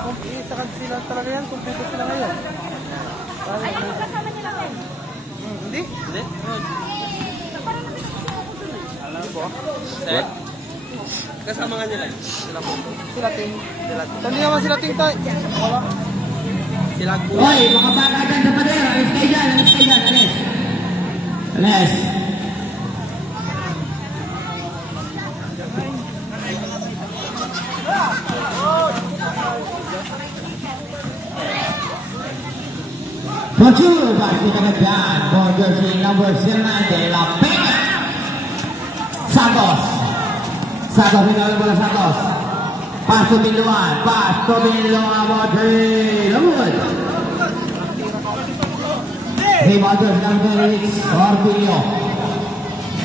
Kung isa sila talaga yan, kumpleto sila ngayon. Ay, ang kasama nila ngayon. Hindi? Hindi. Parang namin ako siya ako dun. Alam po? Sir? Kasama nga nila. Sila po. Sila ting. Hindi naman sila ting tayo. Wala. Sila po. Hoy, mga bata dyan sa padera. Alis kayo dyan, alis kayo dyan, alis. Alis. Pocul, balik kita ke dyan. For jersey number 09 de La Peña. Santos. Santos, pinawin bola Santos. Pas Tumiluan, Modri, Lamud. Rebounders number 6, Orpilio.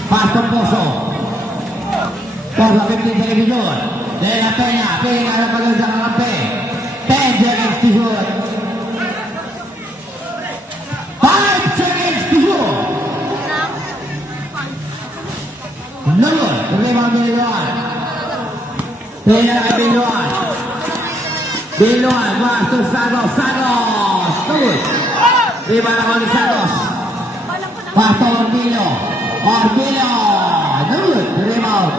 Pas Pozo. Pozo 15 seconds to shoot. De La Peña, Peña ada pada jangan sampai. 10 seconds to shoot. 5 seconds to shoot. Lamud, rebound Biluan. Peña ke Biluan. Biluan masuk Santos, Lamud. Rebound naman ni Santos. Pasto Orpilio. Lamud, rebound.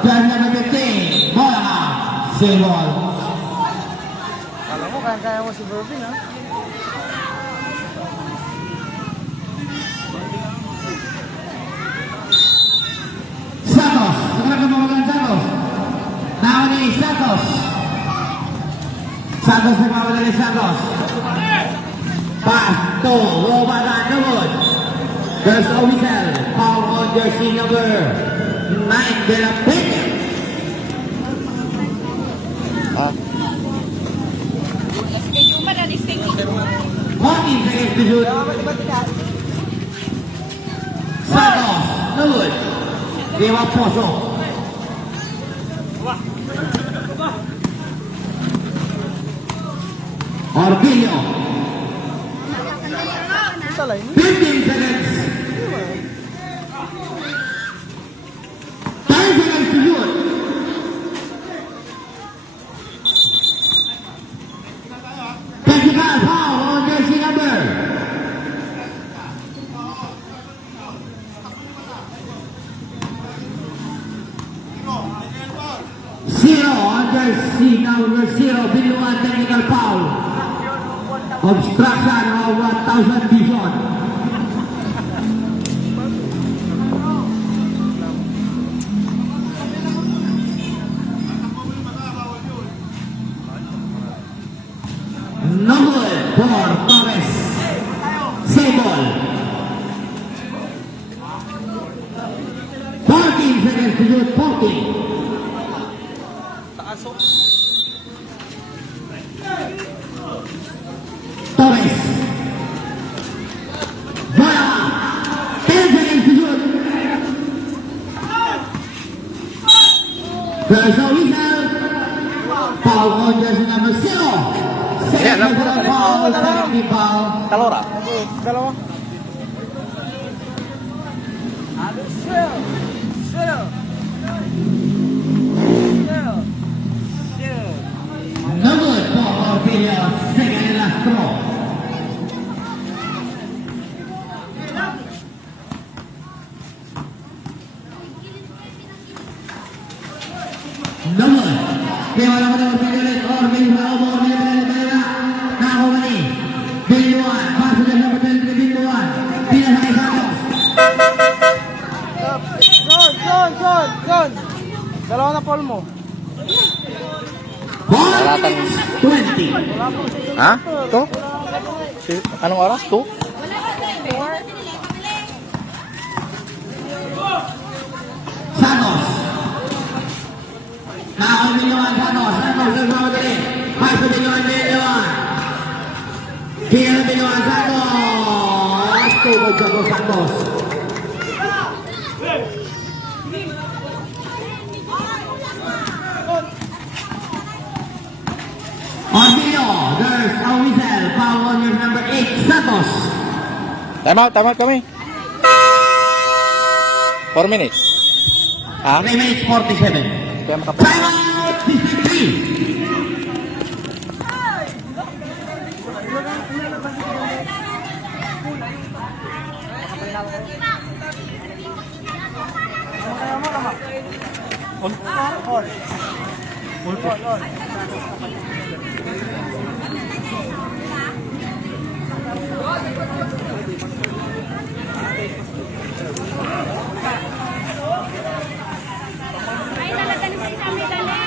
Jersey number 15, bola. Sibol. Alam mo, kaya mo si Burvin, ha? Santos, sekarang kemauan Santos. Now ni Santos. Santos kemauan dari Santos. Pasto, Robadan Lamud. There's a whistle. Foul on jersey number 9 de La Peña. Kay Juma na listing. 14 seconds to shoot. Santos, Lamud. Dewa Pozo. Orpilio. Salay ni. 15 seconds. 10 seconds to shoot. Technical foul on jersey number. Zero on jersey number 0. Biluan technical foul. Obstruction of 1,000 vision. Number 4, Torres. Sable. 14 seconds to shoot, 14. Taasok. Torres. Bola. 10 seconds to shoot. There's a whistle. Foul on jersey number 0. Second foul, second foul. Talora. Dalawa. No good for Orpilio. Second and last throw. No good. Kaya wala mo na Orpilio ulit. Orpilio sa ubo. Nakakuha ni Biluan. Paso dyan sa patel ni Biluan. Pinasakay Santos. Son! Dalawa na Paul mo. Ball minutes 20. Ha? Ito? Anong oras? 2? Santos. Nakakuha Biluan Santos. Santos sa madali. Paso Biluan. Kaya Biluan Santos. Tubod sa Santos. Orpilio, there's a whistle. Foul on your number 8, Santos. Time out kami. 4 minutes. Ha? 3 minutes 47. Kaya makapag... Time out, district 3. Ay, talaga na sa may dalig.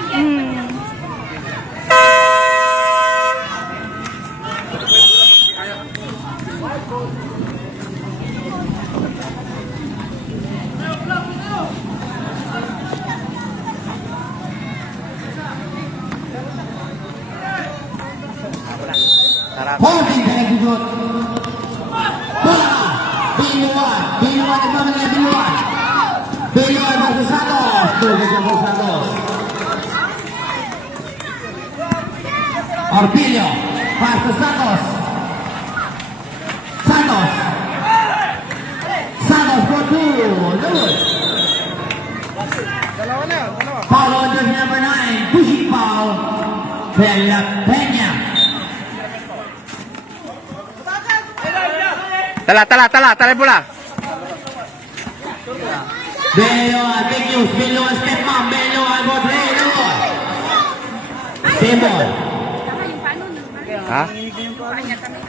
Sarap. Holding sa execute. Bola. Biluan. Biluan nagmamanila Biluan. Biluan versus Santos. Tugod siya po Santos. Orpilio. Pass to Santos. Santos. Santos for two. Lewis. Dalawa na, dalawa. Foul on jersey number 9. Pushing foul. Peña. Peña. Tala yung bola. Beloan, big news. Beloan, step up. Beloan, ball play. Beloan. Simon. Tama yung paano nun. Ha? Yung kanya kami.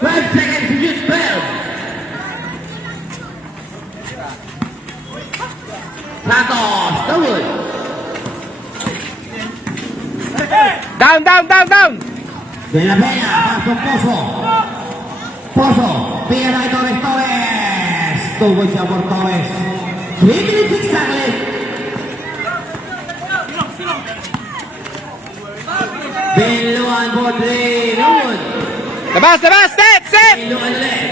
12 seconds to use 12. Santos, Dawood. Down! De la Peña, paso Pozo. Pozo, pilla na kay Torres. Torres. Tugod siya for Torres. 3 minutes exactly. Beloan, ball play. Dawood. Labas! Set! Beloan ulit.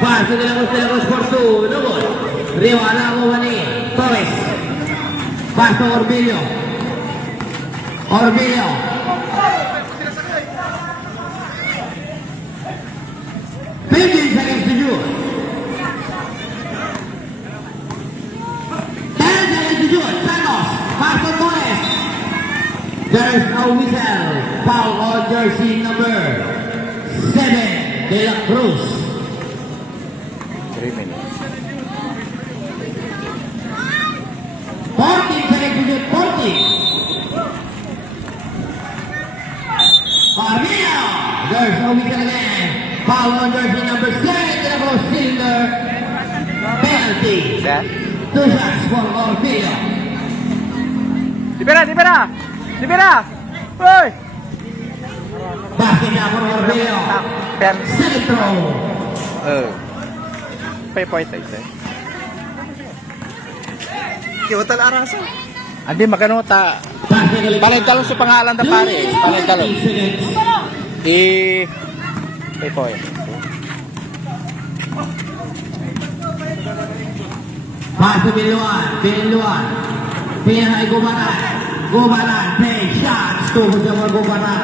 Paso de la Cruz por two. Dawood. Rio, Alago, Wani. Torres. Paso Orbilio. Orbilio. 15 seconds to shoot. 10 seconds to shoot. Santos. Pass to Torres. There's a whistle. Foul on jersey number 7, De La Cruz. 3 minutes. 14 seconds to shoot. 40. Armino. There's a whistle again. Foul on jersey number 7, De La Cruz. Cylinder. Penalty. Set. 2 shots for Orfeo. Libera! Hoy! Basket na for Orfeo. Pen. Second throw. Pay tayo. Kiwatal araso. Andi magano ta. Basket ulit. Panay talong sa pangalan na pare. Panay talong. 15 seconds. Pay point. Pass to Biluan. Pinay Gubaran. Take shots. Tugod sa mga Gubaran.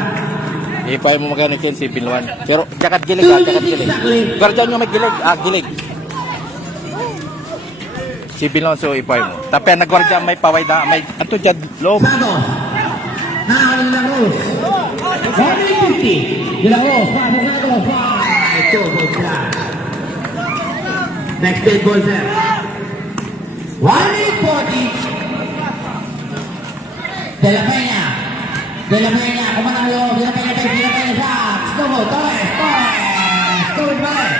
Ipay mo magano kin si Pinluan. Pero jakat gilig. Guardian nyo may gilig. Si Pinluan so ipay mo. Tapi ang nagguardian may paway da. May ato dyan loob. Santos. Now De La Cruz. 150. De La Cruz. Pass to Santos. Tugod siya. Next big ball set. 140. De La Peña. Kumanang loob. De La Peña shots. Tugod. Torres. Tugod pa rin.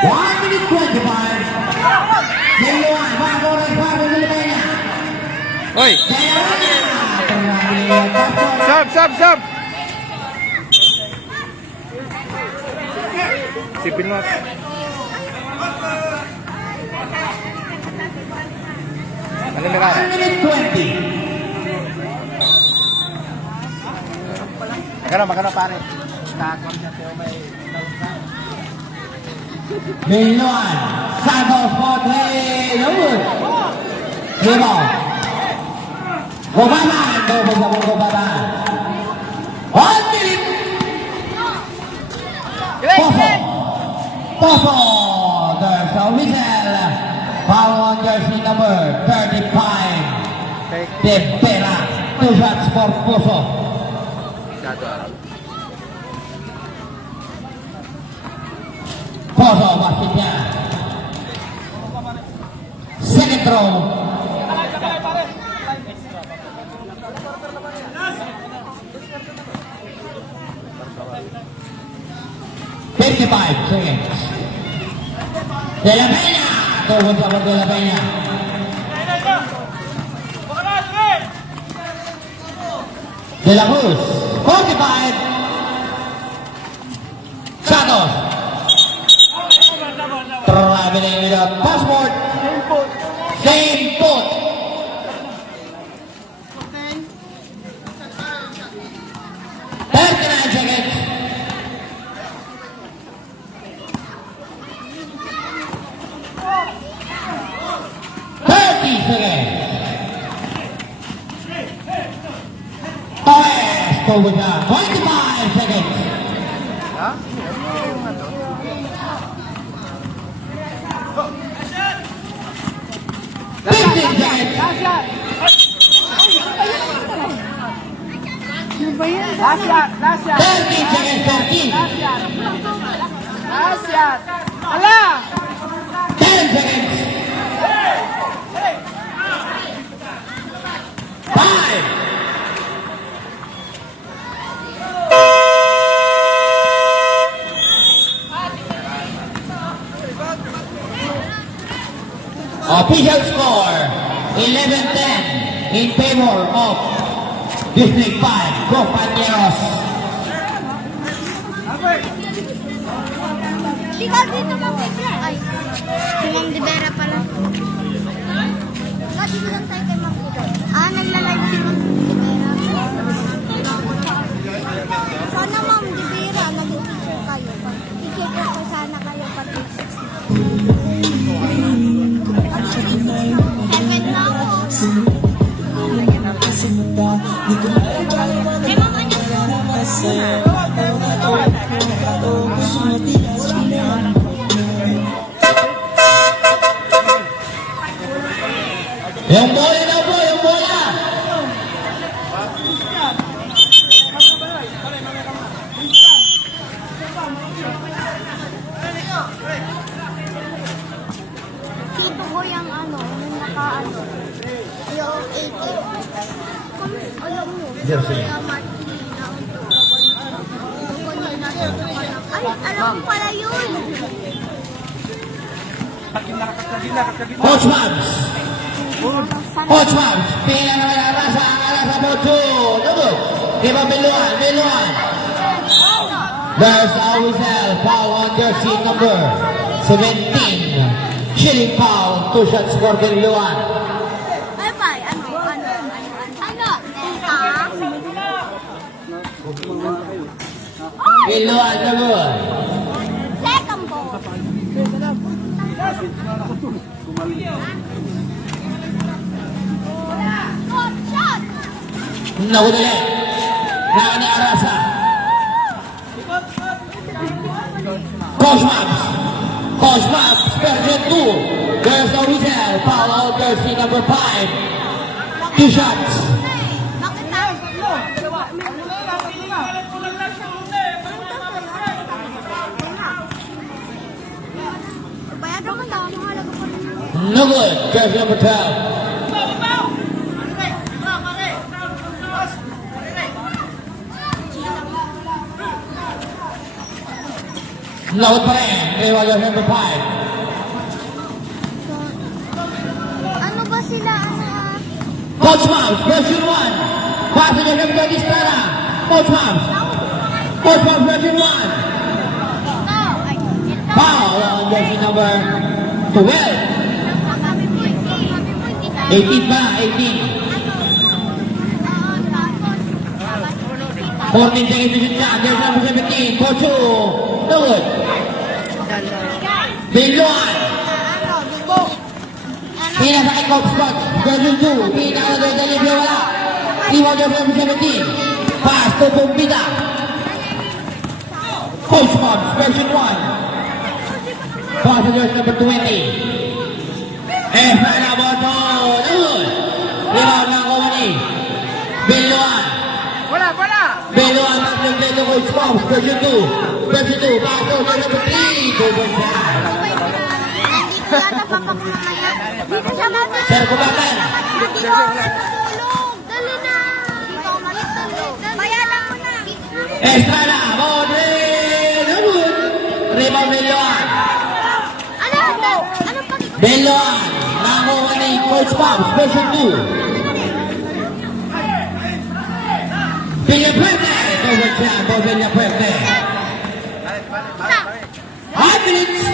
1 minute 25. Biluan. Bago De La Peña. Oy! De La Peña. Sub! Si Pinluan. Ano na 1 minute 20. Magano pare. Takon niya siya may Biluan. Santos for 3. Lewis. Limo. Gubaran. 1 minute. Pozo. There's a whistle. Foul on jersey number 35. De Vera. 2 shots for Pozo. Poso, Basitya. Second throw. Fifty-five seconds. De La Peña. Tunggu sahabat De La Peña. De La Cruz. 45. Santos. Traveling without passport. Same foot. Thirty-nine seconds. Over down. 25 seconds. Fifteen seconds. Ano ba yan? 13 seconds. 13. Ala! 10 seconds. 5. Official score 11-10 in favor of District 5, Compañeros. Di ka dito mag-picture. Ay, si Ma'am De Vera pala. Kasi lang tayo kay Ma'am De Vera. Nagla-live si Ma'am De Vera. Sana Ma'am De Vera, mag-picture kayo. I-check ko sana kayo pati 60. Seven na ako. Hey, Mama niya. Yung bola na po, yung bola. Tito ko yung yung naka-ano. Yung 80. Kung alam mo, Jersey. kaya Martina, ay, alam ko pala yun. Coach Mabs. Coach Mabs. Pila naman ang Arasa Bocho. Lugod. Diba Biluan? There's a whistle. Foul on jersey number 17. Chilling foul. 2 shots scored by Biluan. Ay, pa, ano? Biluan, lugod. Second ball. Good shot. Nahuli. Naka ni Arasa. Coach Mabs, version 2. There's a whistle. Foul on jersey number 5. 2 shots. Bakit tayo? Bayaran mo daw, mahalaga pa rin. No good. Jersey number 12. Lawat pa rin. Ewa jersey number 5. Ano ba sila? Coach Mabs, version 1. Pasok jersey number 20 Estrada. Coach Mabs, version 1. Foul on jersey number 12. 18 ba? 18. 14 seconds to shoot shot. Jersey number 17. Coach 2. No good. Biluan. Pina sa kay Coach Scott. Version 2. Pina ka na doon sa wala. Iwan jersey number 17. Pass to Bumbida. Coach Mabs, version 1. Passengers number 20. Sana Boto. Doon. Rebound ng Kumani. Biluan. Biluan ang nagdito Coach Pops, version 2. Version 2, pasok sa number 3. Go boys yan. Nandito yata papa ko mamaya. Dito siya mama. Sir, kumatan. Dito ako matulog. Dali na. Dito ako matulog. Bayaran mo na. Estrada, Modrin, Abun. Rebound Beloan. Ano? Anong pag-ikot? Beloan, nakuha ni Coach Pops, version 2. Villapuerte, go boys yan, go Villapuerte. 5 minutes.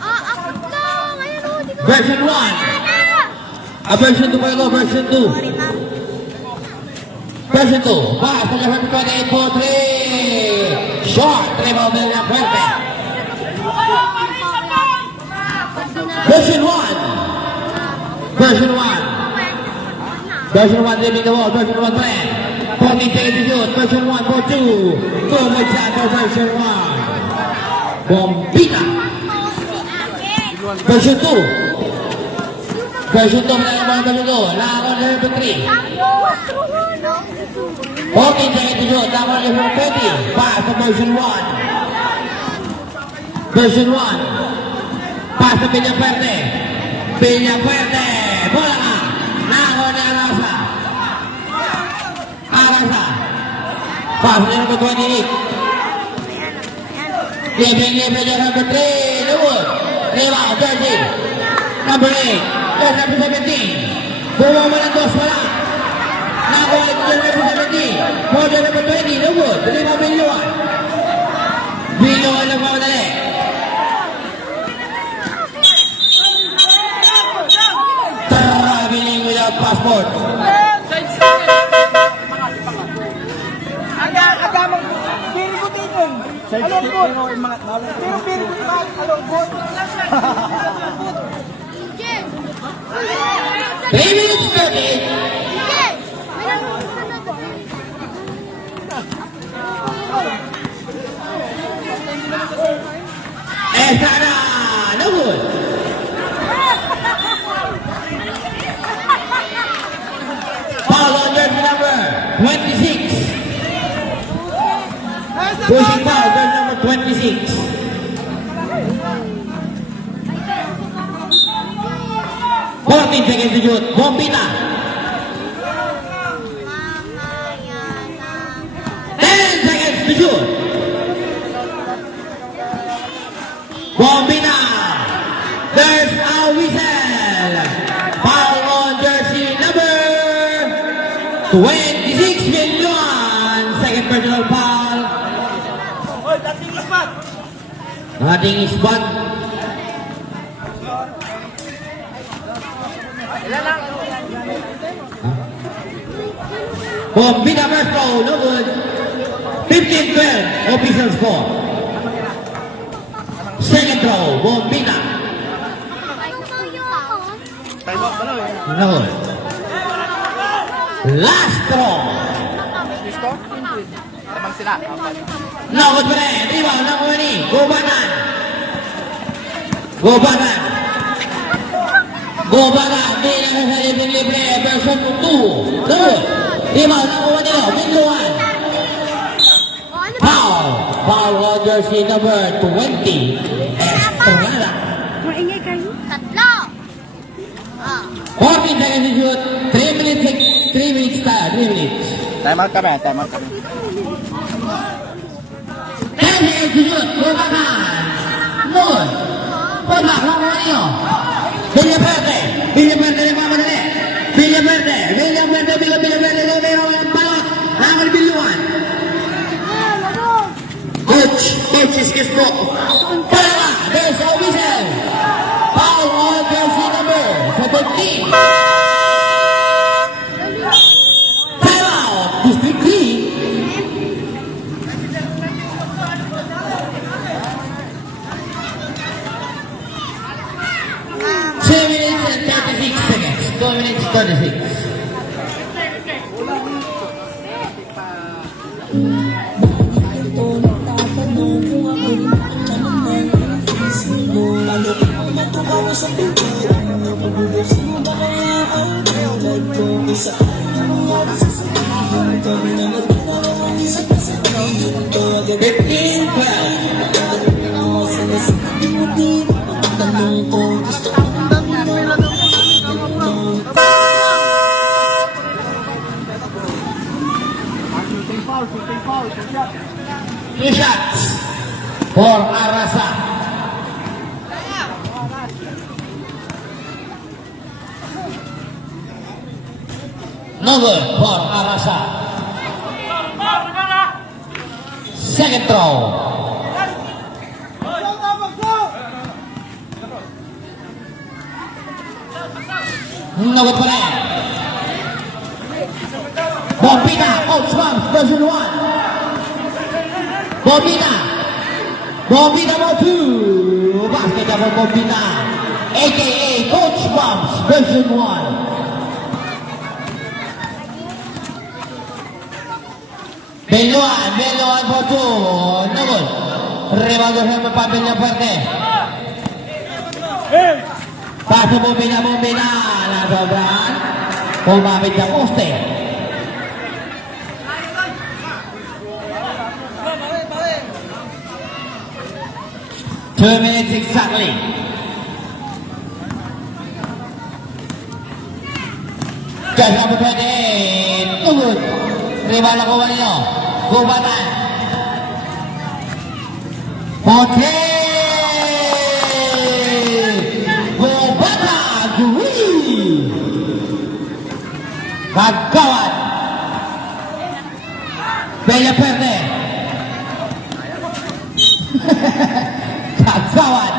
Ako lang. Ayun o. Di ko. Version 1. Version 2 pa ito, version 2. Version 2. Pass to the 28 for 3. Short. Rebound Villapuerte. Version 1. Version 1. Version 1 leaving the wall. Version 1 plan. 14 seconds to shoot. Version 1 for 2. Go with shot for version 1. Bombita. Version 2. Version 2. Version 2. Lakon level 3. 14 seconds to shoot. Lakon level 20. Pass to version 1. Version 1. Pass to Villapuerte. Villapuerte. Bola ka. Lakon na Arasa. Arasa. Pass to number 28. Level number 3. Lewis. Rebound, jersey. Number 8. Yes, number 17. Bumawa ng dos, wala. Nakuha ito number 17. Model number 20. Lewis. Rebound, Biluan. Biluan lang mamadali. Traveling without passport. Agamang pili ko dito. Along board. Pero pili ko dito. Along board. 3 minutes 30. Yes! Estrada. No good. Foul on jersey number 26. Pushing foul, jersey number 26. 14 seconds to shoot. Bombita. 10 seconds to shoot. Bombita. There's a whistle. Foul on jersey number 26 million. Second personal foul. Hoy, dating ispat. Ating spot. Bombita first foul, no good. 15-12, official score. Second throw, Bombita. No good. Last throw. Tamang sila. No good pa rin. Rebound, nakuha ni Gobatan. Gobatan. Gobatan, di na sa libre-libre. Version 2. No good. Rebound, nakuha nila. Binluan. Foul. Foul on jersey number 20. Estrada. Maingay kayo? Tatlo! 14 seconds to shoot. 3 minutes. 3 minutes tayo. 3 minutes. Time out kami, time out kami. 10 seconds to shoot. Gobatan. Noon. Pagmak, nakuha niyo. Villapuerte. Villapuerte na mamadali. Villapuerte. Villapuerte. Villapuerte. Ang balot. Nakakal Biluan. Coach is kiss po. Palawa. There's a whistle. Foul on jersey number 17. Time out. District 3. Two minutes and 36 seconds. 2 minutes 36. Sa pintura, napagugas mo ba kaya ang like ko? Isa ka na nangyari sa sarili, kami na magkinawa. hirap magtanong ko. Gusto ko lang yun. Two shots for Arasa. No good for Arasa. Second throw. No good pa rin. Bombina, Oxfam, version 1. Bombina. Bombina mo 2. Basket for Bombina. AKA Coach Bumps, version 1. Beluan for 2. No good. Rebound siya pa Villafuerte. Paso Bombina. Nasobran. Pumapit sa poste. Two minutes exactly. Just number 28. No good. Rival ako nyo. Gubatan. Pote! Gubata! Gui! Kagawad. Villafuerte. Kagawad.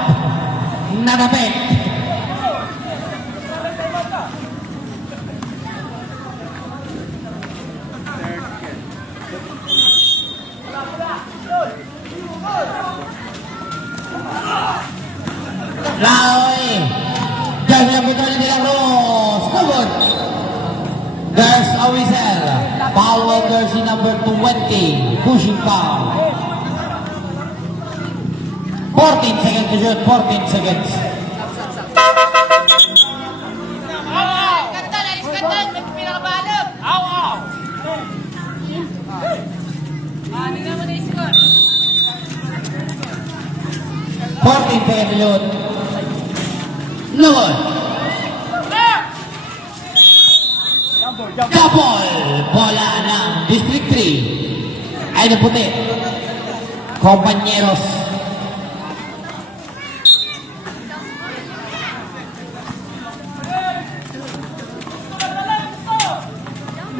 Natapit. Laoy. Dahil ang buto nilang Rose. Good. There's a whistle. Foul on jersey number 20. Pushing foul. 14 seconds to shoot. 14 seconds. Fourteen seconds to shoot. No good. Double. Bola ng District 3. Ay na puti. Compañeros.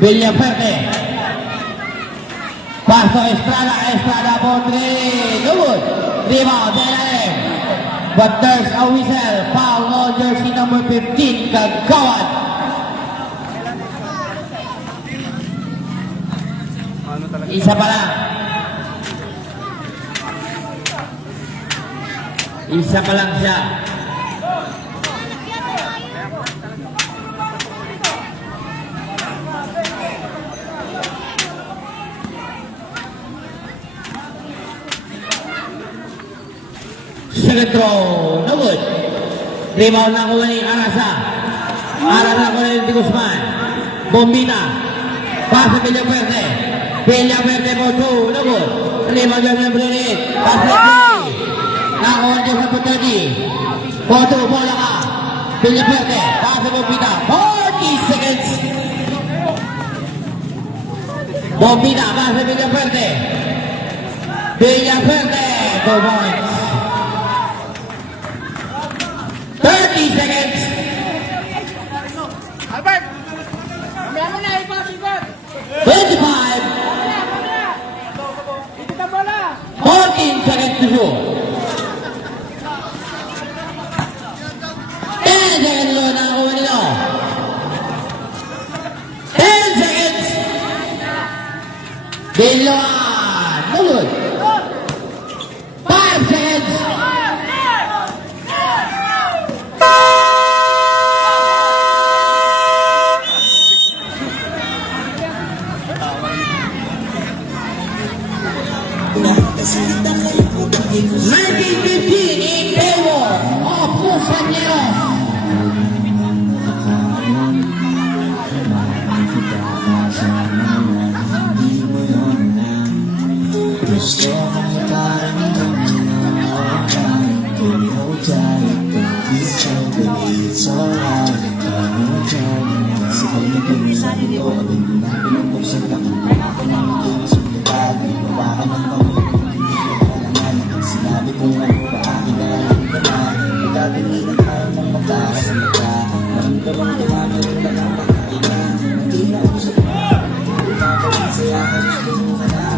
Villafuerte. Paso Estrada for 3. No good. Rebound, Delaem. But there's a whistle. Foul on jersey number 15, Kagawad. Isa pa lang. Isa pa lang siya. Second throw, no good. Rebound na kuha ni Arasa. Arasa kuha ni Guzman. Bombina. Pasa Villafuerte. Villafuerte for 2, no good. Rebound na ng Brunit. Pasa nakuha niya sa Putati. For 2, bola ka. Villafuerte. Pasa Bombina. 40 seconds. Bombina. Pasa Villafuerte. Villafuerte. 2 points. 30 seconds. Albert! Mamaya mo na, ipasigot! 25. Ito na bola! 14 seconds to shoot. 10 seconds to na nakuha nila. 10 seconds. Biluan. No good. 5 seconds. Nakasalita kayo kung bakit ko 1915 in favor of Compañeros. gusto kong makaramdam na Titanic, don't be trouble, it's alright. Come dyan, sabay na kayo sabi ko, abin mo na pinagpuksan na kung ako na magkakasulat. Gawa ka ng pamukha, hindi ka kalangan. Sinabi ko ano ba akin na lang naman. Magkaganginan tayo ng magkakasama. Naramdaman ko na meron na lang makailan. Hindi na usap na, magkakaroon saya ka gusto mo ka na.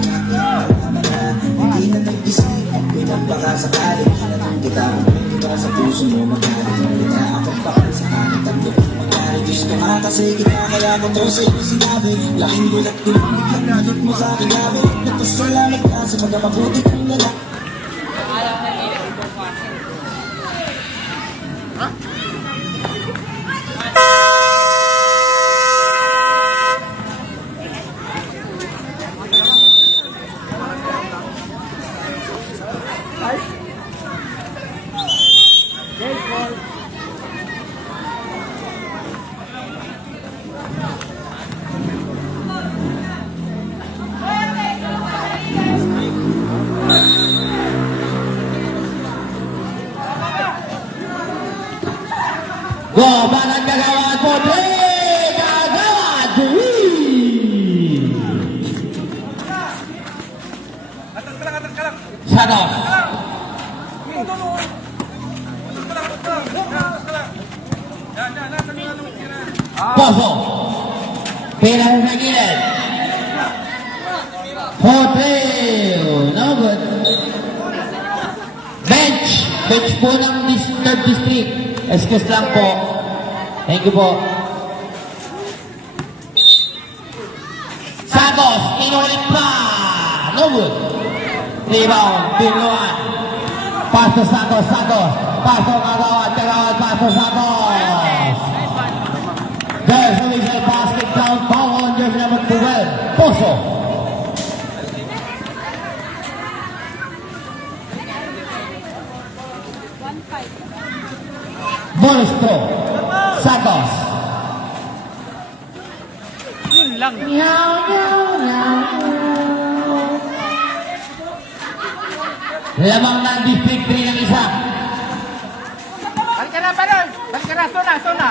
Hindi na nag-isip, pinagpakasakali. Hinatong kita, diba sa puso mo magkakaroon. Hindi na ako pakal sa akin tanto. Magkari gusto nga kasi kita kaya ko to sa iyo sinabi. Laking gulat ko, biglang nagot mo sa aking gabi. Nagpasalamat ka sa pagkamabuti kong lalaki. Gobanan Kagawad Putri Kagawad Santos Poso Pinang sa gilid Putri no good bench po ng 3rd district. Excuse lang po. Thank you po. Santos, inulit pa. No good. Rebound, Pinuan. Pass to Santos, Santos. Pass to Kagawad, Kagawad, pass to Santos. There's a whistle, basket count, foul on jersey number 12. Poso. Monstro Santos. Yun lang. Meow, meow, meow. Lamang ng District 3 ng isa. Balik ka na, Baron. Balik ka na, Sona. Sona.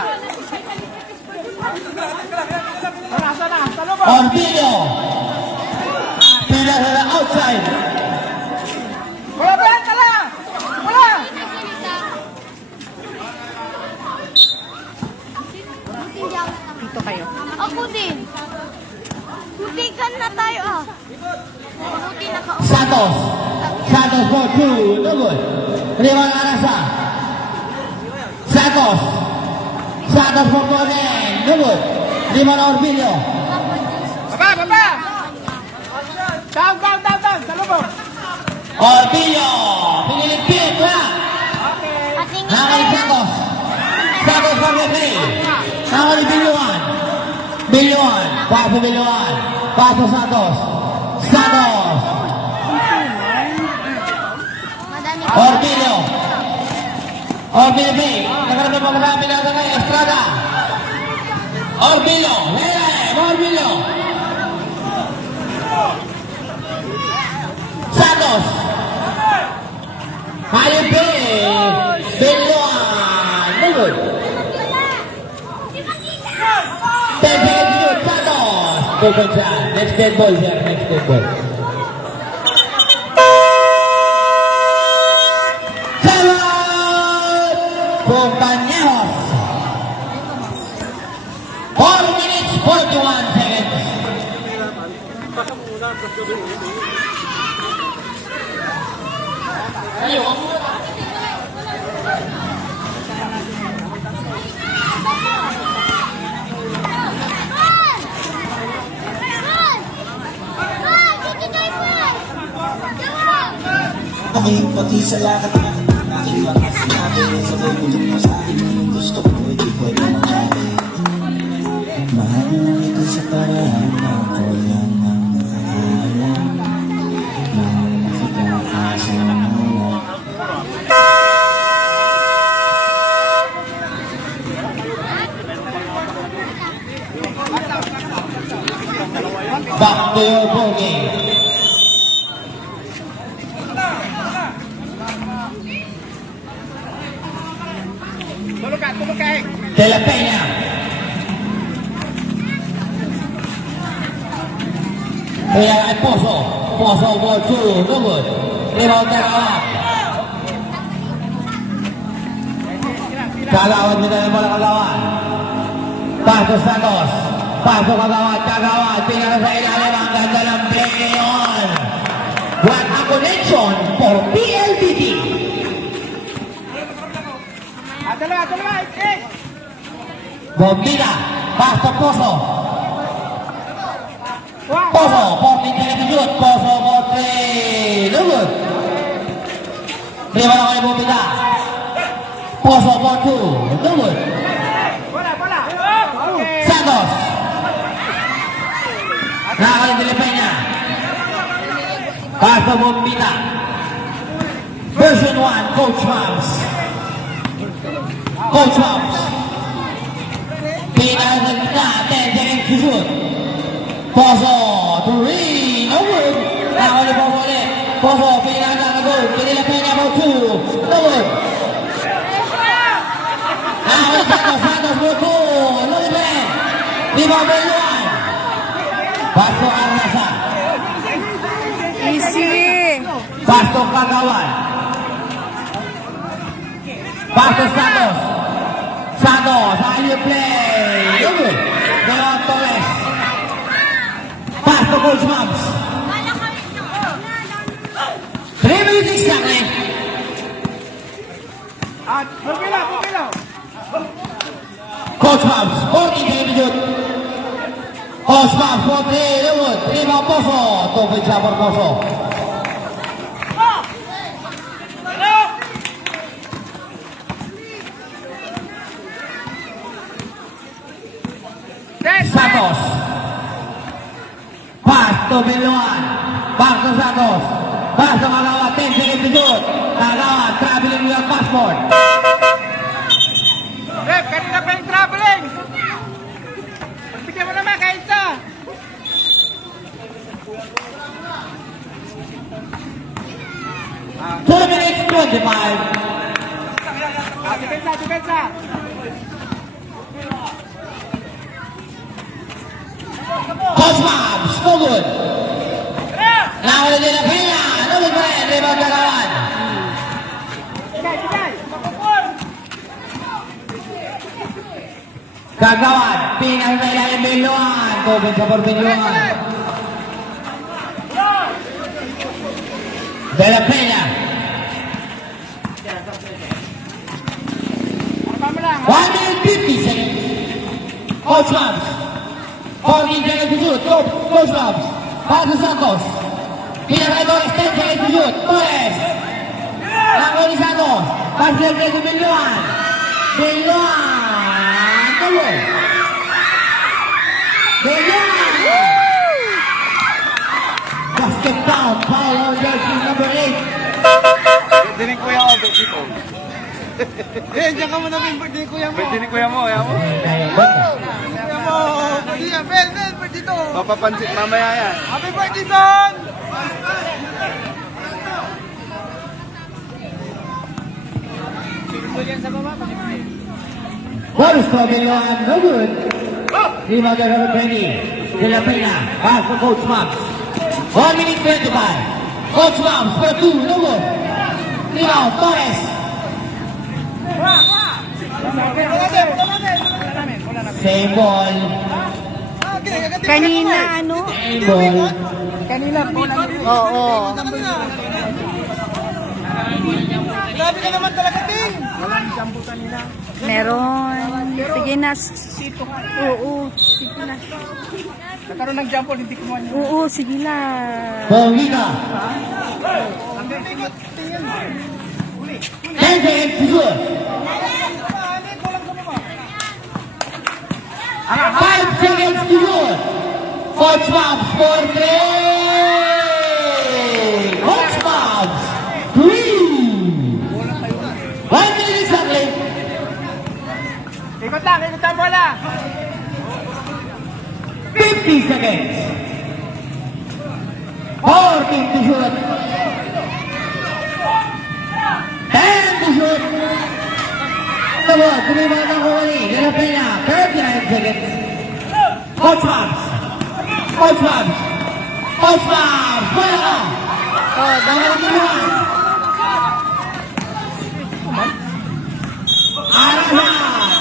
Salubong. Ortillo. Pila sa outside. Wala. Dito kayo. Ako din. Butikan na tayo ah. Buti naka-on. Santos. Santos for 2. No good. Rival Arasa. Santos. Santos for 2 again. No good. Rival Ortillo. Baba. Down. Salubong. Ortillo. Pinilit na. Ating Nakakali Santos. Santos for the 3. Nakakali Biluan. Paso Biluan. Paso Santos. madami Ortillo. Big. Nagkaroon pa marami natin ng Estrada. Ortillo. Santos. Biluan. No good. 10 seconds to shoot. Santos. Go for shot. Next dead ball, sir. Next dead ball. Salut! Compañeros. 4 minutes, 41 seconds. Aking pati sa lahat ng aking mga sinabi. Sabay bulong mo sa akin anong gusto ko, hindi pwede mangyari. Mahal mo ito sa paraan na ako lang ang nakakaalam. Mahal na kita kasi nawala. Back to your ball game. De La Peña. Kaya ay Poso. Poso ball 2. No good. Rebound Kagawan. Kagawan nila ng bola Kagawan. Paso Santos. Paso Kagawan. Kagawan. Pinaka sa ilalim ang ganda ng play ngayon. What a connection for PLDT. Dalawa, eh. Bombina, Pasto Poso. Poso, Pompin Televisión, Poso for 3. No good. Rebound kay Bombina. Poso for 2. No good. Bola. Okay. Santos. Nakakali de La Peña. Pasto Bombina. Version 1, Coach Mams. Coach Mams. Pinasal na, 10 seconds to shoot. Poso, 3, no good. Nakakali Poso ulit. Poso, pinasal na goal. De La Peña for 2, no good. Nakakali Santos for 2, no good. Rebound Beluan. Pasto Arnasa. Easy. Pasto Kagawan. Pasto Santos. Santos, high play. No good. Ganon Torres. Pasto Coach Mams. 3 minutes exactly. Pagkila. Coach Mams, 14 television. Coach Mams, 4-3, no good. Rebound Poso. Tupid siya for Poso. Santos. Pasto Beluan. Pasto Santos. Pasto Kagawan. 10 seconds to shoot. Kagawan traveling with your passport. Rep, kanina pa yung traveling. Pagbigyan mo naman, kahit isa. Two minutes 25. Depensa. Coach Mams. No good. Nakawala din ang Peña. No good pa rin. Rebound Kagawan. Sigay. Kagawan. Pinang sa ilalim Beluan. Tupid sa for Beluan. De La Peña. Ano mo lang? 1 minute 50 seconds. Coach Mams. 14 seconds to shoot. Coach Mams. Paso Santos. Pinakay Torres. 10 seconds to shoot. Torres. Nako ni Santos. Paso play to Beluan. Beluan. Tuloy. Beluan. Basket down. Foul on jersey number 8. Dinig kuya ko, dito. Diyan ka mo namin, birthday kuya mo. Birthday kuya mo, Kuya mo, birthday yan. Ben, birthday to. Papapansit mamaya yan. Happy birthday, son! Bonus to Beluan. No good. Rebound by number 20. De La Peña. Pass to Coach Mams. 1 minute 25. Coach Mams for 2. No good. Rebound Torres. Same ball. Kanina, ano? Same ball. Kanina, bola. Oo. Grabe ka naman talaga, Ting. Walang jumbo kanina. Meron. Sige na. Oo. Sige na. Nagkaroon ng jumbo, hindi kumuha niya. Oo, sige na. Paulina. Ang bigot, tingin. 10 seconds to shoot. 5 seconds to shoot. Coach Mams for 3. Coach Mams. 3. 1 minute exactly. Ikot lang bola. 50 seconds. 14 to shoot. 10 to shoot. Tawag, kumibang ng kumali. De La Peña, 39 seconds. Coach Mabs. Coach Mabs. Coach Mabs. Wala ka. Oh, Dahil kinuha. Arasa.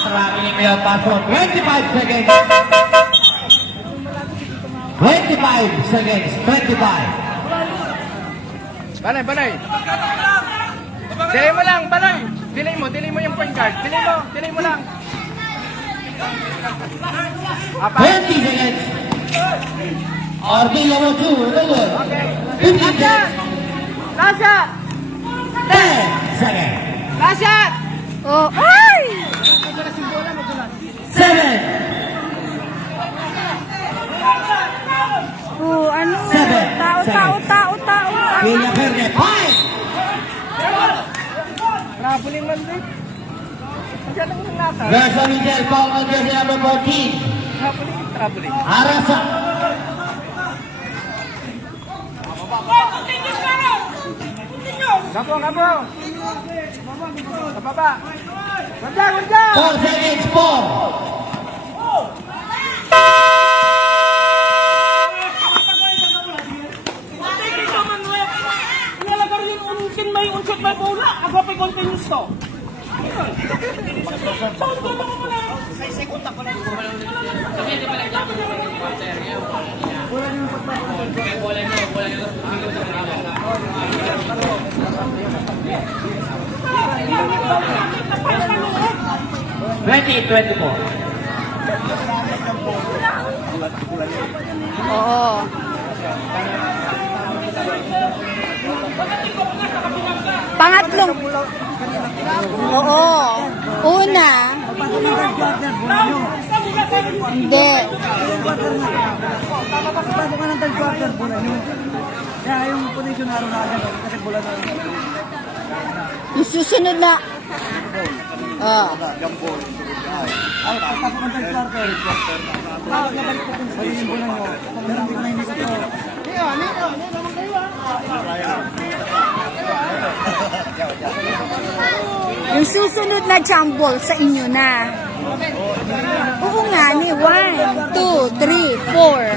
Marami ni Mel Paso. 25 seconds. 25 seconds. 25. Banay, banay. Delay mo lang, banay. Delay mo yung point guard. Delay mo lang. 20 seconds. Ortiz number 2. Good. 15 seconds. Lasha! 10 seconds. Lasha! oh, ay! 7. Oh, ano? Seven. Tao. Villa Verde. 5. Nabuling man din. Masyadong yung nata. Verso Miguel Paul on jersey number 14. Traveling. Arasa. Gapo. Sa baba. Ganda. 4 seconds. 4. May unsot may bola, ako pa continuous to. Oo. Pangatlong. Oo. Una. Hindi. Kaya yung position na na agad kasi bola na. Yung susunod na. Oh. Ay, tapos ng third quarter. Nabalik ko din sa yung bola nyo. Hindi ko to. Yung susunod na jump ball sa inyo na. Oo nga, ni 1, 2, 3, 4.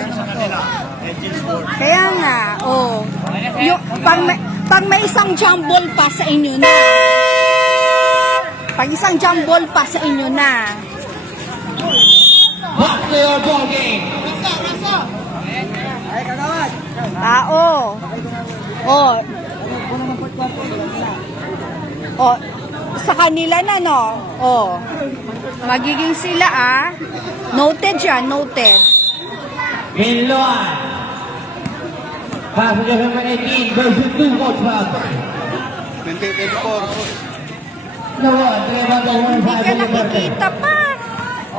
Kaya nga, oh. Yung, pag may isang jump ball pa sa inyo na. Pag isang jump ball pa sa inyo na. Back to your ball game. Tao. Oh. Oh. Sa kanila na, no? Oh. Magiging sila, ah. Noted yan, noted. Pinloan. Pass to jersey number 18. Version 2. Coach Mabs. 24. No one. Trevor the Hindi 1-5. ka nakikita pa.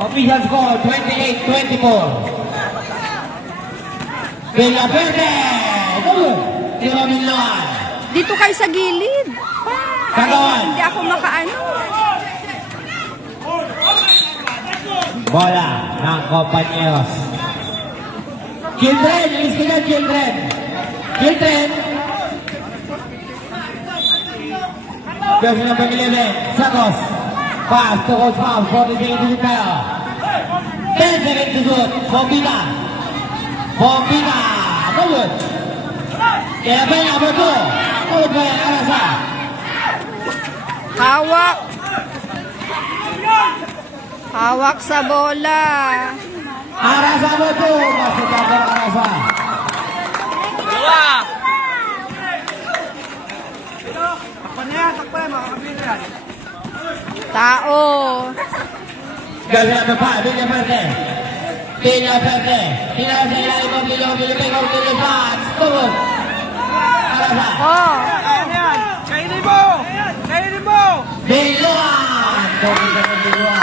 Official score 28-24. Villa Verde. Good. Tiro Pinloan. Dito kayo sa gilid. Kagawan. Hindi ako makaano. Bola ng Compañeros. Children, ilis ka dyan, children. Children. Version number 11, Sagos. Pass to Coach Mabs, 40 seconds to prepare. 10 seconds to shoot. Bombita. Good. Kaya pa yung number 2. Good by Arasa. Hawak. Hawak sa bola. Arasa mo 2. Masuk number Arasa. Takpan yan, makakabili yan. Tao. Version number 5, Villa Verde. Villa Verde. Tinawag sa ilalim mo, Villa Verde. Good. Arasa. Oh. Ayan. Kainin mo! Biluan! Togi ka ng biluan.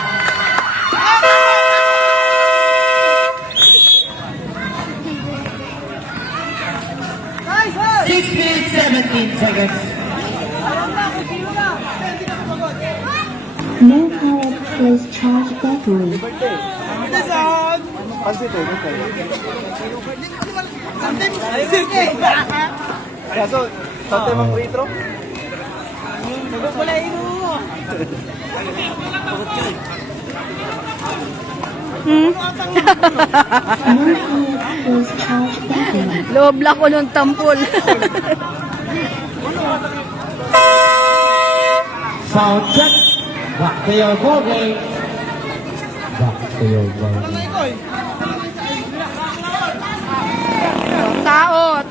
Six minutes, 17 seconds. No power plus charge battery. Pansit eh, okay. Kaso, sante mang retro? Nagpapalain mo! No foul was charged battery. Loob lang ko ng tampol. Sound check. Back to your ball game. Back to your ball game. Tao.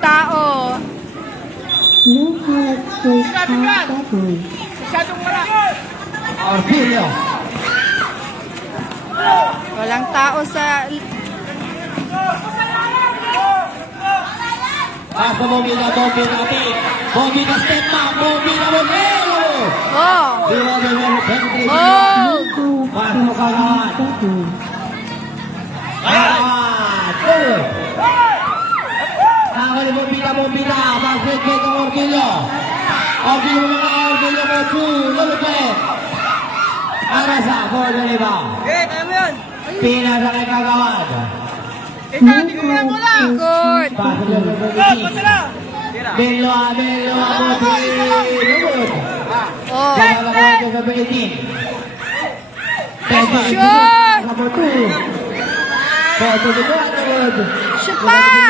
No foul was charged battery. Masyadong wala. Orpilio. Walang tao sa... Pasa Bobby na natin. Bobby na step back. Bobby na Bobby. Oh! Di ba may penetrate? Oh! No foul was charged battery. Good. Ako ni Bobby na. Bakit kay Orpilio? Orpilio mga Orpilio mo po. Lulupit. Arasa. For the rebound. Okay, kaya mo yan. Pinasa kay Kagawad. No foul was Good! Pasa na Bobby. Belo, Bobby. Good. Oh! Sa 18. Shoot! Number 2. To the ground. Shoot pa!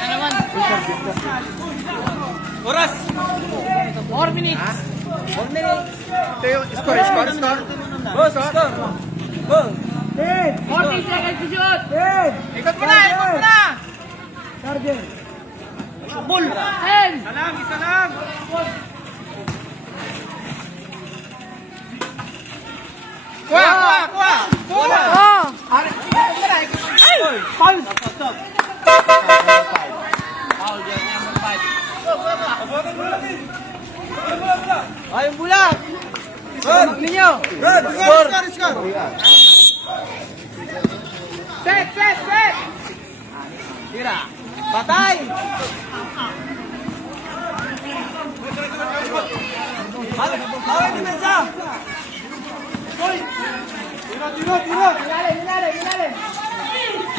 time out. Oras! 4 minutes! 4 minutes! Ito yung score. Go, score! Go! 40 seconds to shoot! Ikot mo na! Ball! Isa lang! Kuha! Oh! Ayong bulag! Good! Ninyo! Good! Score! Set! Tira! Patay! Bawal ni Mensa! Tira!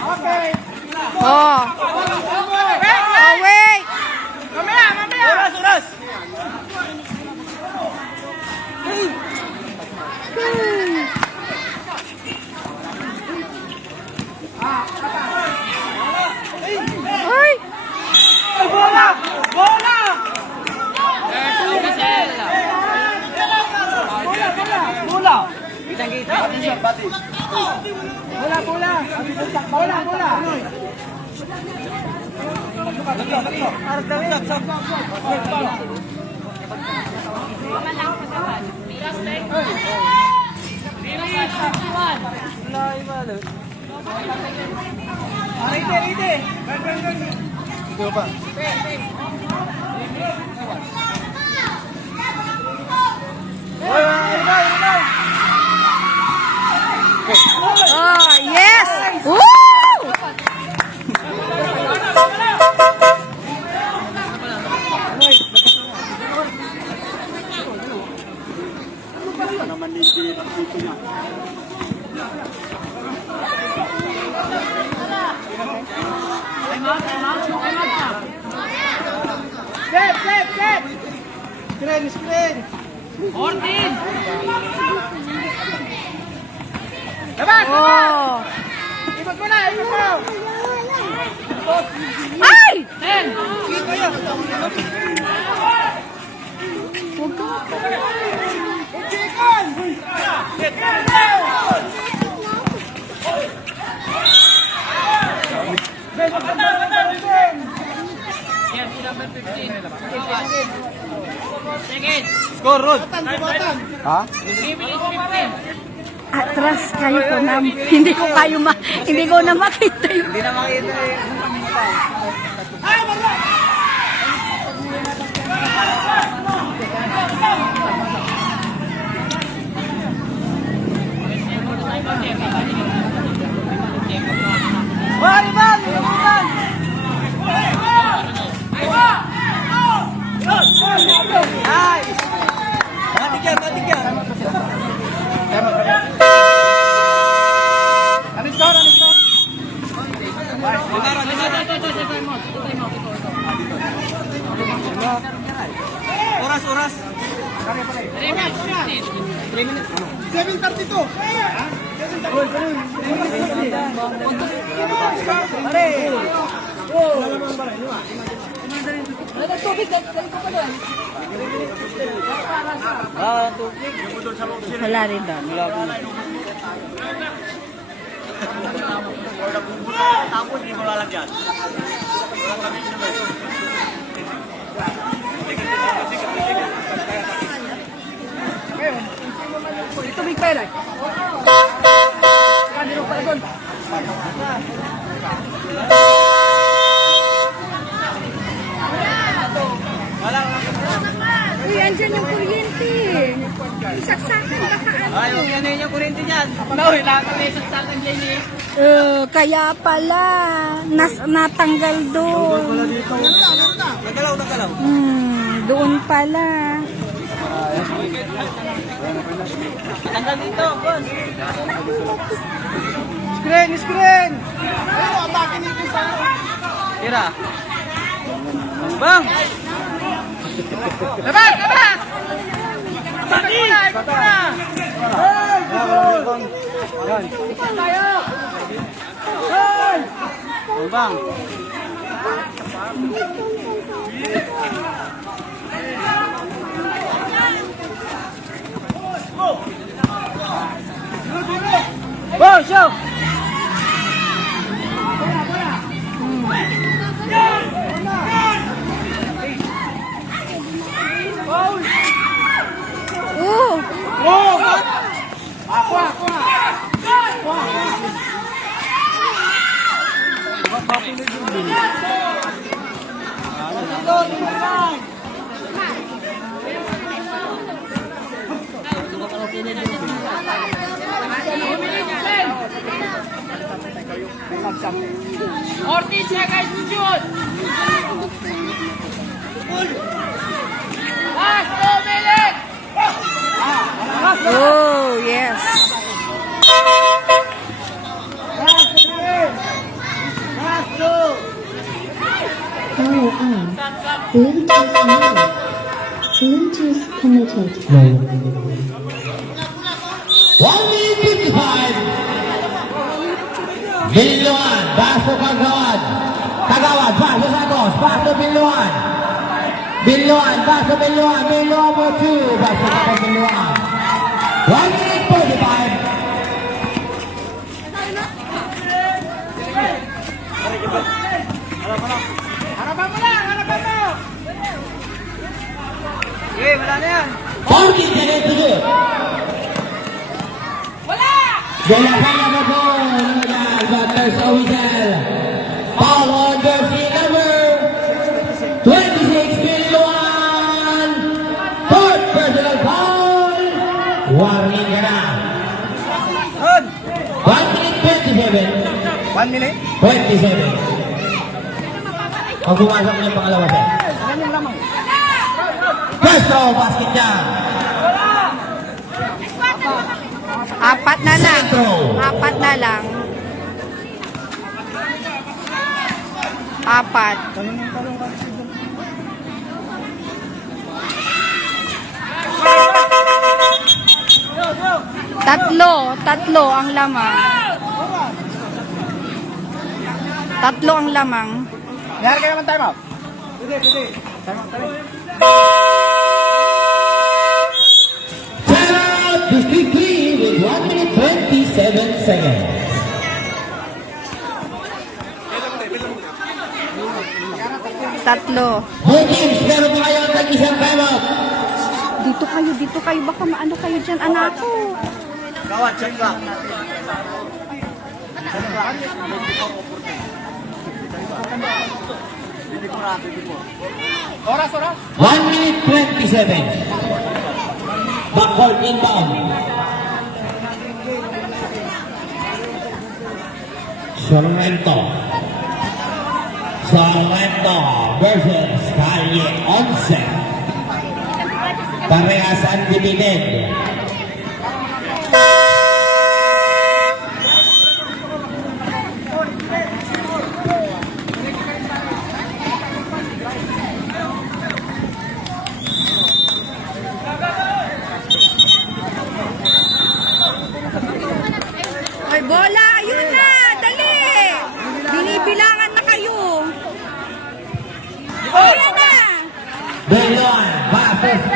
Okay! Oh! Oh, wait! Mamaya! Oras! Ay! Bola! Kita. Bola! Rite! Ito pa. Oh, yes! Woo! Set! Screen! 14! Labas! Oh! Ikot mo! Ay! 10! Score, Rod! Ha? Atras kayo po na hindi ko na makita yung... Hindi na makita eh. Nice! Matik yan! Ano score? Ano score? Oras, oras. 7:32. Wala rin doon. Tapos hindi mo lalagyan. Ito may pera. Kanino pa doon? Uy, andyan yung kuryente. Isaksakan baka ano. Ay, huwag yan yung kuryente dyan. Kaya pala, natanggal doon. Nagalaw, nagalaw. Doon pala. Tanggal dito, boss. Screen! Screen! Tira. Bang! Labas! Labas! Ikot muna! Ikot muna! Bang! Go! Show! Ako! Ako! Oh, yes. Bluetooth connected. 1:55. Biluan, baso Kagawad. Kagawad, baso Santos, baso Biluan. Biluan, baso Biluan, Biluan mo 2, baso Santos Biluan. 1:45. Harapan mo lang! Harapan mo! Okay, wala na yan. 40 seconds to go. Wala! Bola pala mo po. But there's a whistle. Foul on jersey number 26, Biluan. Third personal foul. Warning ka na. 1 minute 27. 1 minute? 27. Pag pumasok na yung pangalawa set. First throw, basket niya. Apat na lang. Throw. Apat na lang. Apat. Tatlo ang lamang. Tatlo ang lamang. Mayroon ka naman time out. Time out, District 3 with 1 minute 27 seconds. Tatlo. Both teams, meron pa kayo ang isang time out. Dito kayo. Baka maano kayo dyan, anak ko. Gawad, check back. Oras, oras. 1 minute 27. Backcourt inbound. Sorrento versus Calle 11. Parehas undefeated.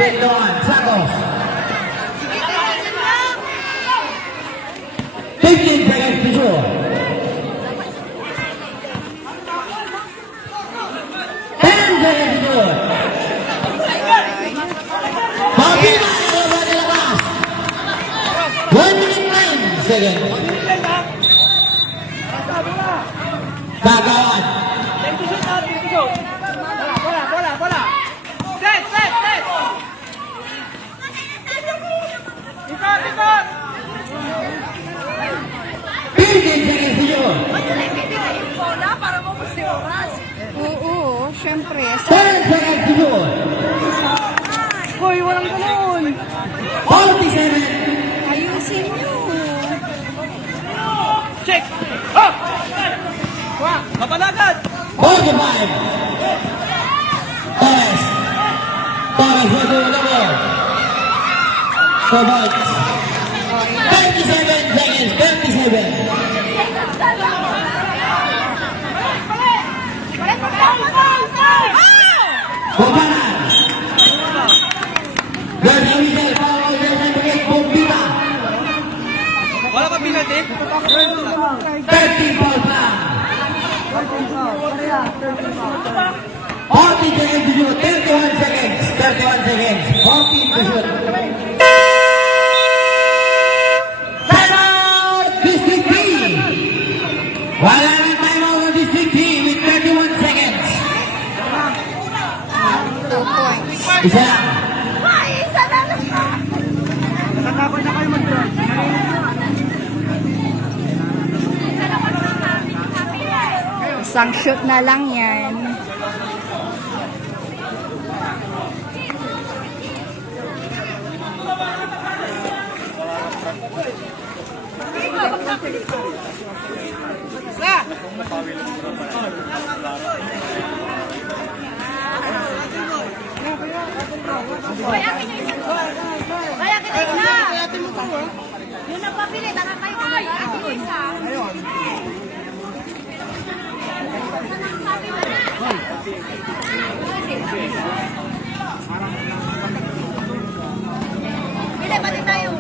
21, Santos. 15 seconds to shoot. 10 seconds to shoot. Bautista, bola de labas. 1 minute 9 seconds. Gagawad. Set, set, set! Ikot, ikot! 15 seconds to shoot. Oo, syempre. 10 seconds to shoot. Hoy, walang ganun. 47. Ayusin nyo. Check! Up! Kapanagan! 45. Torres. Torres will do the ball. 4 points. 27 seconds. 27. Bukanan. George Rizal, foul Nelson Brigade, Bombita. Wala pa penalty? 13 fouls lang. 40 seconds to shoot. 31 seconds. 31 seconds. 14 to shoot. Timeout, District 3. Wala nang timeout ng District 3 with 31 seconds. 2 points. Isa lang. Isang shoot na lang yan. Kaya kita isa. Yun ang pabili, tanga kayo. Kaya kita isa. Bili, pati tayo.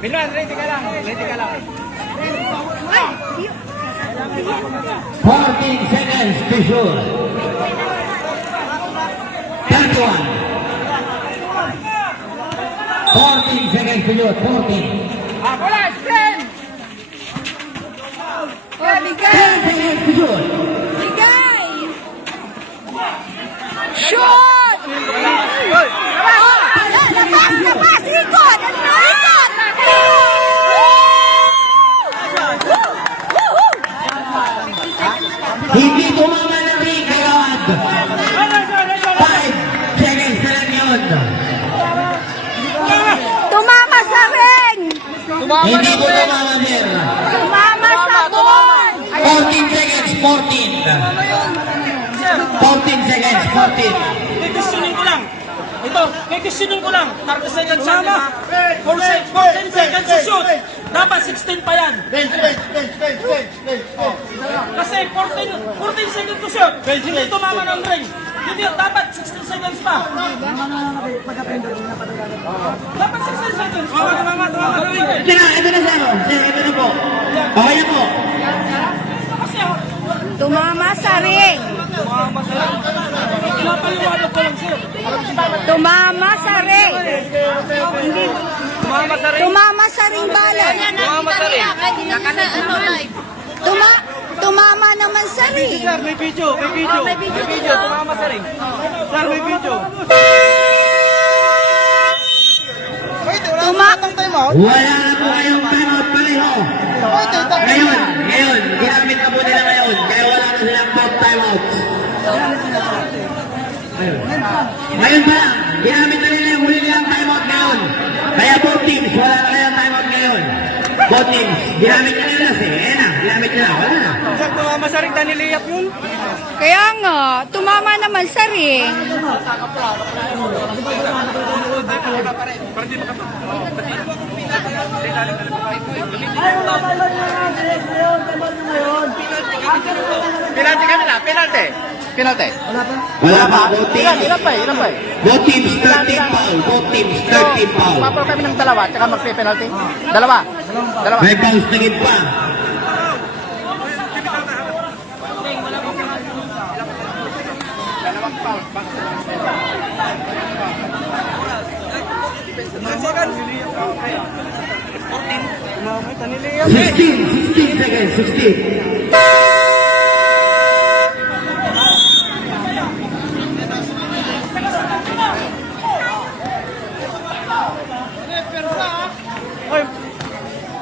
Binuan, ready ka lang. Ready ka lang. 14 seconds to shoot. 31. 14 seconds to shoot. 14. Bola, spin! Oh, 10 bigay! seconds to shoot. Bigay! Shoot! Goal! Oh, labas! Labas! Ikot! Ikot! Hindi tumama ng ring, Kagawad. 5 seconds na lang yun. Tumama sa ring! Hindi ko tumama din. Tumama sa ball! 14 seconds, 14. 14 seconds, 14. Questioning ko lang. Ito, questioning ko lang. 30 seconds siya, di ba? 14 seconds to shoot. Dapat 16 pa yan. Kasi 14 seconds to shoot. Hindi tumama ng ring. Hindi, dapat 16 seconds pa. Dapat 16 seconds. Tumama ng ring. Ito na, sir. Sir, ito na po. Okay na po. Kasi, Tumama sa ring! pinapaliwanag ko lang sir. Tumama sa ring! Tumama sa ring. Tumama sa ring bala! Tumama sa ring. Tumama naman sa ring! Sir, may video. May video. May video. Tumama sa ring. Sir, may video. Tuma Wala na po kayong timeout pareho. Ngayon, ginamit na po nila ngayon. Kaya wala na silang back timeouts. Ngayon pa lang, ginamit na nila yung huli nilang timeout ngayon. Kaya both teams, wala na kayong timeout ngayon. Both teams, ginamit na nila kasi. Ayan na, ginamit nila. Wala na. Sir, tumama sa ring. Taniliyap yun. Kaya nga, tumama naman sa ring. Penalty kami na, penalty. Penalty. Wala pa, both teams. Ilan pa eh, ilan pa eh. Both teams 13 foul. Both teams 13 foul. Papalo kami ng dalawa, tsaka magpe-penalty. Dalawa. Dalawa. May fouls na gid pa. Sixteen seconds, 16.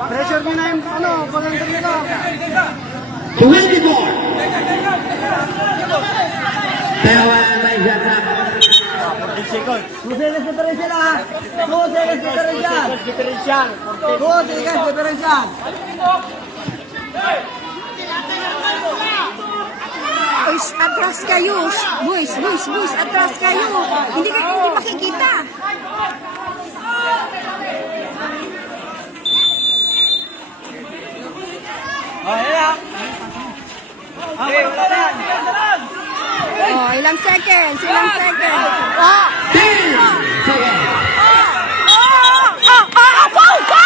Pressure mo na yung volunteer nito. 24. Pero wala na tayo dyan na. 2 seconds differential. 2 seconds differential. 2 seconds differential. Boys, atras kayo. Boys, atras kayo. Hindi makikita. Oh, ilang seconds. Oh! Foul!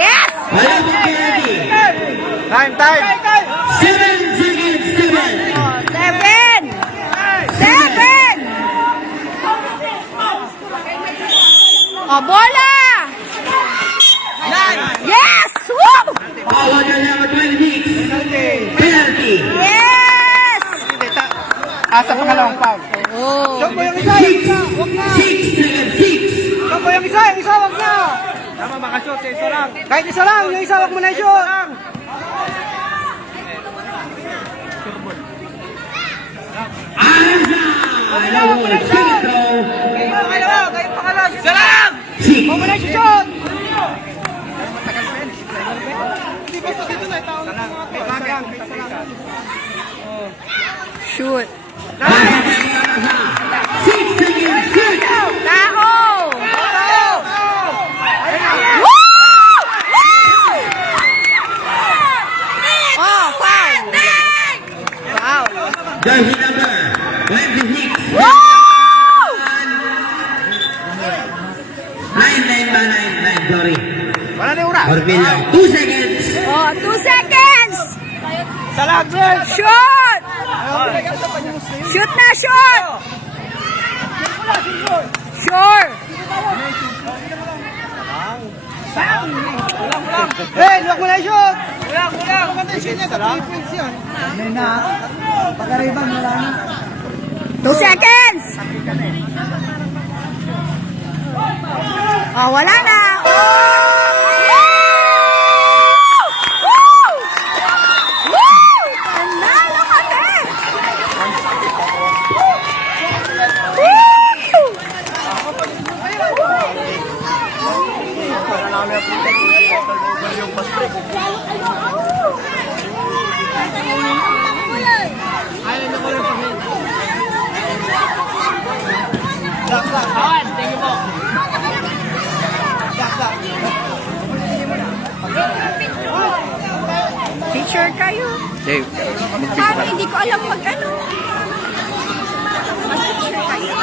Yes! Wala pa penalty. Time. 7 seconds, 7. Seven! Oh, bola! Yes! Woo! Bawal na lang 26. Penalty. Yes! Asa pangalawang foul. Oh. Jumbo yung isa, 6 seconds, 6. Jumbo yung isa wag na. Tama, makashoot, isa lang. Kahit isa lang, yung isa wag mo na i-shoot. Arza! Hello, Chiquito. Kayo pangalawa. Isa lang! 6. Huwag mo na i-shoot. Hindi basta dito na, itaon na. Shoot. 6 seconds, 6. Tao! Woo! Oh, foul! Foul! Jersey number 26. Woo! 9 ba? 9, sorry. Wala na yung oras. Orville, 2 seconds. Oh, 2 seconds! Salag, Brad. Shoot! Shoot na, shoot! Sure! Hey, wag mo na i-shoot. Kulang. Maganda i-shoot niya, 3 points yan. May na. Pag-arriban, wala na. 2 seconds! Oh, wala na! Oh! Woo! Woo! Panalo kami! Woo! Teacher kayo. Dave, Parang hindi ko alam mag-ano. Mag-teacher kayo.